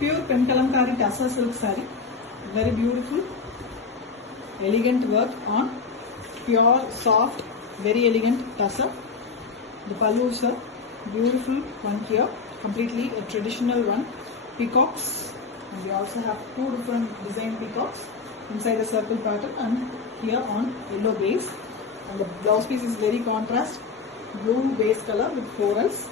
Pure Penkalamkari Tassa silk saree. Very beautiful, elegant work on pure, soft, very elegant tassa. The pallu is a beautiful one here, completely a traditional one. Peacocks, and we also have two different design peacocks inside a circle pattern and here on yellow base. And the blouse piece is very contrast, blue base color with florals,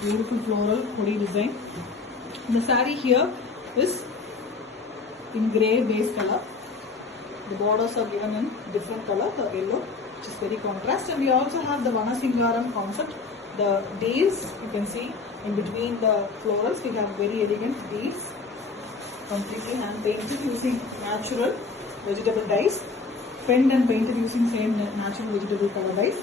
beautiful floral hoodie design. The saree here is in grey base color. The borders are given in different color, the yellow, which is very contrast. And we also have the Vana Singaram concept. The days you can see in between the florals, we have very elegant days, completely hand painted using natural vegetable dyes, penned and painted using same natural vegetable color dyes.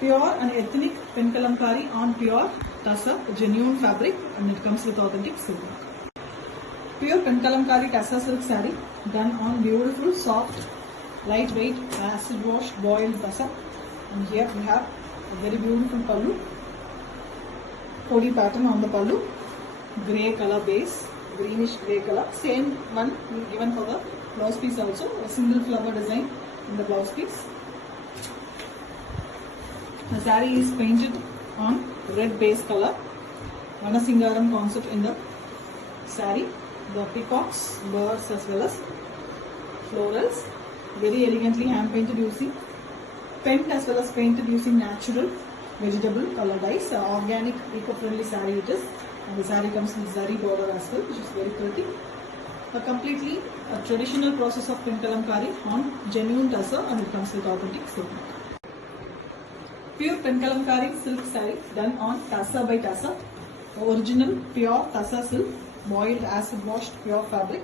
Pure and ethnic Penkalamkari on pure tassa, genuine fabric, and it comes with authentic silk. Pure Penkalamkari tassa silk saree done on beautiful, soft, lightweight, acid wash boiled tassa. And here we have a very beautiful pallu, Kodi pattern on the pallu, grey color base, greenish grey color. Same one given for the blouse piece also, a single flower design in the blouse piece. The saree is painted on red base color, Vana Singaram concept in the saree. The peacocks, birds as well as florals, very elegantly hand painted using penned as well as painted using natural vegetable color dyes. Organic, eco-friendly saree it is, and the saree comes with zari border as well, which is very pretty. Completely a traditional process of Penkalamkari on genuine tassa, and it comes with authentic silk. Pure Penkalamkari silk saree done on tassa by tassa, original pure tassa silk, boiled acid washed pure fabric,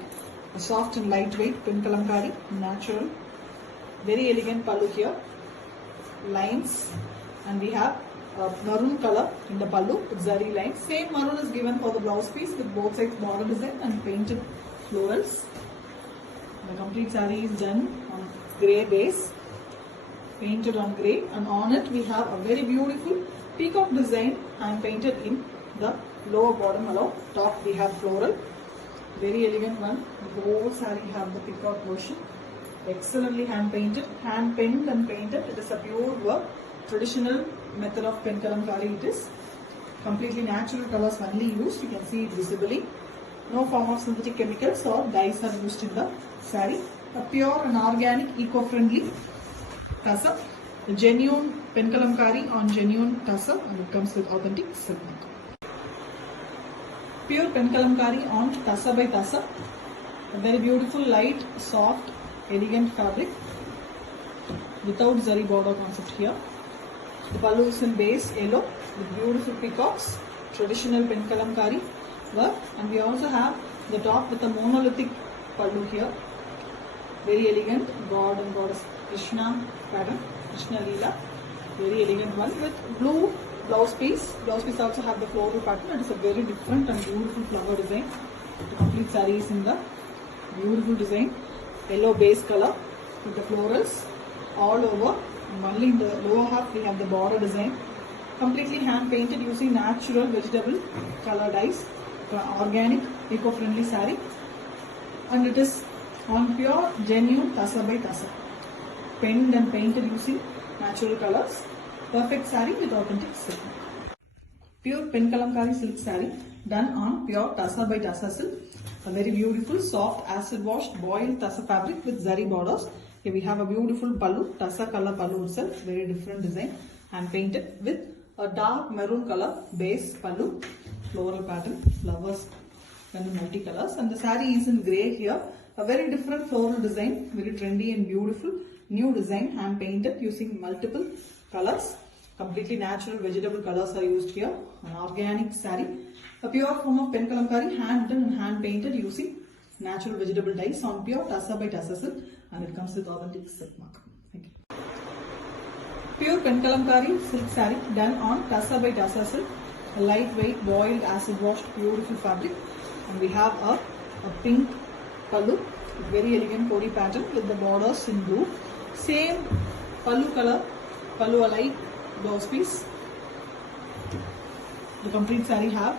a soft and lightweight Penkalamkari, natural, very elegant pallu here, lines, and we have a maroon color in the pallu with zari lines. Same maroon is given for the blouse piece with both sides border design and painted florals. The complete saree is done on grey base, painted on grey, and on it we have a very beautiful peacock design and painted in the lower bottom along. Top we have floral, very elegant one. The whole saree have the peacock version, excellently hand painted, hand penned and painted. It is a pure work, traditional method of Penkalamkari it is. Completely natural colors only used, you can see it visibly. No form of synthetic chemicals or dyes are used in the saree. A pure and organic, eco-friendly tassa, a genuine Penkalamkari on genuine tassa, and it comes with authentic silk. Pure Penkalamkari on tassa by tassa, a very beautiful, light, soft, elegant fabric without zari border concept here. The pallu is in base yellow with beautiful peacocks, traditional Penkalamkari work, and we also have the top with a monolithic pallu here, very elegant god and goddess Krishna pattern, Krishna Leela, very elegant one with blue blouse piece. Blouse piece also have the floral pattern. It is a very different and beautiful flower design. The complete saree is in the beautiful design, yellow base color with the florals all over. And only in the lower half we have the border design, completely hand painted using natural vegetable color dyes. Organic, eco-friendly saree, and it is on pure genuine tassa by tassa, penned and painted using natural colors. Perfect saree with authentic silk. Pure Penkalamkari silk saree done on pure tassa by tassa silk. A very beautiful, soft, acid washed, boiled tassa fabric with zari borders. Here we have a beautiful pallu, tassa color pallu itself, very different design, and painted with a dark maroon color base pallu, floral pattern, flowers and multicolors. And the saree is in grey here. A very different floral design, very trendy and beautiful, new design, hand painted using multiple colors. Completely natural vegetable colors are used here. An organic saree, a pure form of Penkalamkari, hand done and hand painted using natural vegetable dyes on pure tassa by tassa silk, and it comes with authentic silk mark. Thank you. Pure Penkalamkari silk saree done on tassa by tassa silk, a lightweight boiled acid washed beautiful fabric, and we have a pink pallu, very elegant Kodi pattern with the borders in blue. Same pallu color, pallu alike blouse piece. The complete saree have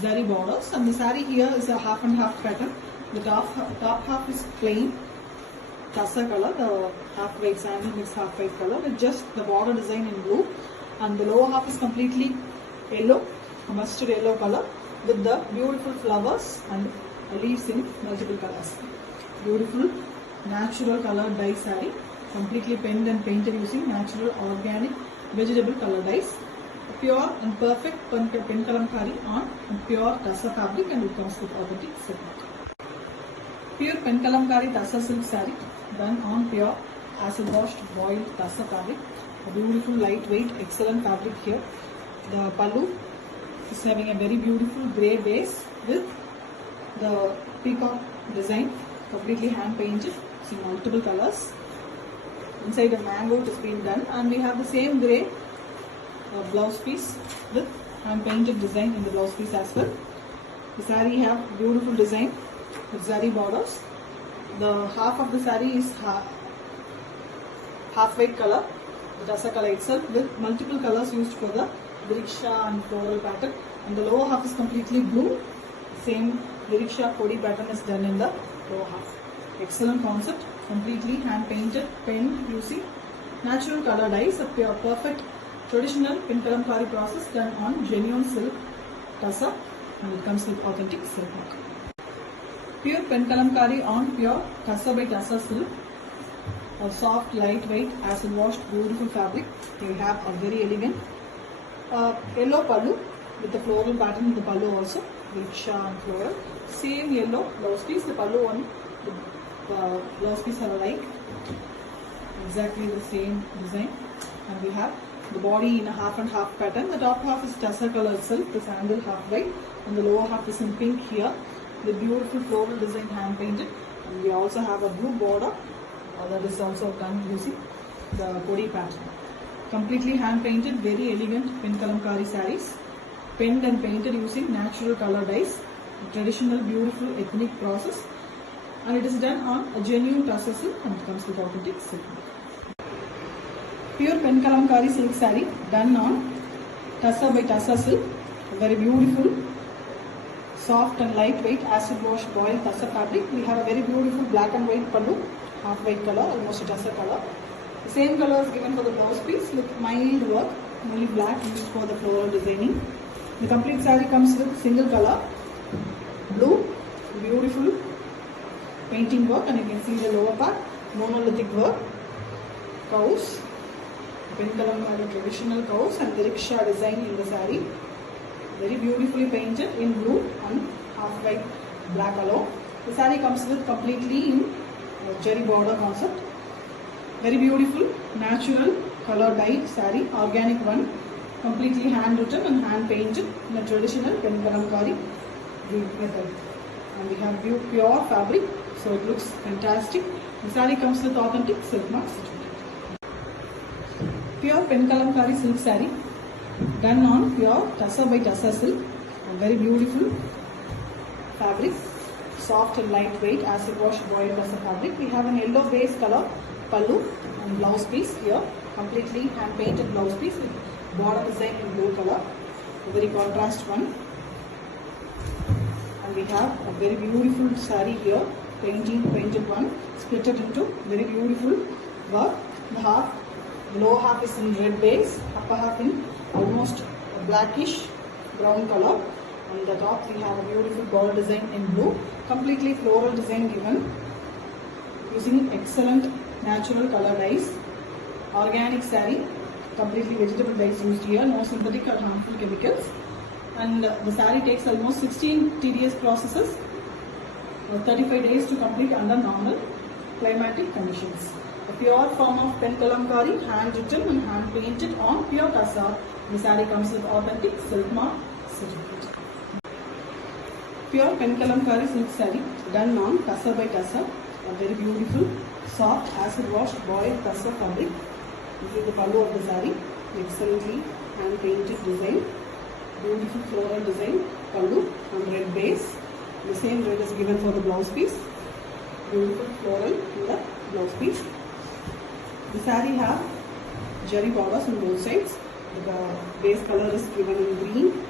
zari borders, and the saree here is a half and half pattern. The top half is plain tassa color, the half white sandal mixed half white color with just the border design in blue, and the lower half is completely yellow, a mustard yellow color with the beautiful flowers and leaves in multiple colors. Beautiful natural color dye saree, completely penned and painted using natural organic vegetable color dyes. Pure and perfect pen kalamkari on pure tassa fabric, and it comes with authentic silk. Pure pen kalamkari tassa silk saree done on pure acid washed boiled tassa fabric. A beautiful lightweight excellent fabric here. The pallu is having a very beautiful grey base with the peacock design, completely hand painted, see multiple colors. Inside the mango it has been done, and we have the same grey blouse piece with hand painted design in the blouse piece as well. The saree have beautiful design with zari borders. The half of the saree is half white color, the tassa color itself, with multiple colors used for the vriksha and floral pattern, and the lower half is completely blue. Same vriksha kodi pattern is done in the lower half. Excellent concept, completely hand painted, penned using natural color dyes, a pure perfect traditional pen kalamkari process done on genuine silk tassa, and it comes with authentic silk mark. Pure pen kalamkari on pure tassa by tassa silk, a soft, lightweight, acid washed, beautiful fabric. We have a very elegant yellow pallu with the floral pattern in the pallu also, vriksha and floral. Same yellow blouse piece, the pallu one, the blouse piece are alike, exactly the same design, and we have the body in a half and half pattern. The top half is tassa color itself, the sandal half white, and the lower half is in pink here, with beautiful floral design hand painted. And we also have a blue border that is also done using the kodi pattern. Completely hand painted, very elegant pen kalamkari sarees, penned and painted using natural color dyes, traditional beautiful ethnic process, and it is done on a genuine tassa silk, and it comes with authentic silk. Pure pen kalamkari silk saree done on tassa by tassa silk, a very beautiful soft and lightweight acid wash boiled tassa fabric. We have a very beautiful black and white pallu, half white color, almost a tassa color. The same color is given for the blouse piece with mild work, only black used for the floral designing. The complete saree comes with single color, blue, beautiful painting work, and you can see the lower part, monolithic work, cows, pen kalamkari traditional cows, and the rickshaw design in the saree. Very beautifully painted in blue and half white black alone. The saree comes with completely in cherry border concept. Very beautiful natural color dyed saree, organic one, completely hand written and hand painted in a traditional pen kalamkari method. And we have pure fabric, so it looks fantastic. The saree comes with authentic silk marks. Pure pen kalamkari silk saree done on pure tassa by tassa silk, a very beautiful fabric, soft and lightweight acid wash boiled tassa fabric. We have an yellow base color pallu and blouse piece here, completely hand painted blouse piece with border design in blue color, a very contrast one. And we have a very beautiful saree here, painted one, split it into very beautiful work. The lower half is in red base, upper half in almost a blackish brown color, and the top we have a beautiful border design in blue, completely floral design given using excellent natural color dyes. Organic saree, completely vegetable dyes used here, no synthetic or harmful chemicals, and the saree takes almost 16 tedious processes, 35 days to complete under normal climatic conditions. A pure form of pen kalamkari, hand written and hand painted on pure tassa. The saree comes with authentic silk mark certificate. Pure pen kalamkari silk saree done on tassa by tassa, a very beautiful soft acid washed boiled tassa fabric. This is the pallu of the saree, excellently hand painted design, beautiful floral design, pallu on red base. The same red is given for the blouse piece, beautiful floral in the blouse piece. The saree have jerry borders on both sides. The base color is given in green,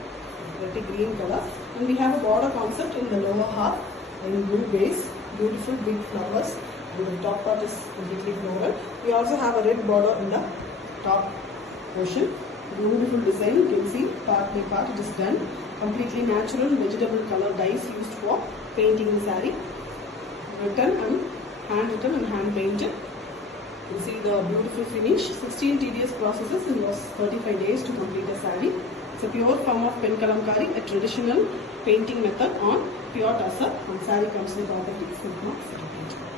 pretty green color, And we have a border concept in the lower half in blue base, beautiful big flowers. And the top part is completely floral. We also have a red border in the top portion. Beautiful design. You can see part by part it is done. Completely natural vegetable color dyes used for painting the saree. Written and hand painted. You see the beautiful finish. 16 tedious processes and was 35 days to complete a saree. It's a pure form of pen kalamkari, a traditional painting method on pure tussar. And saree comes with authentic silk mark certificate.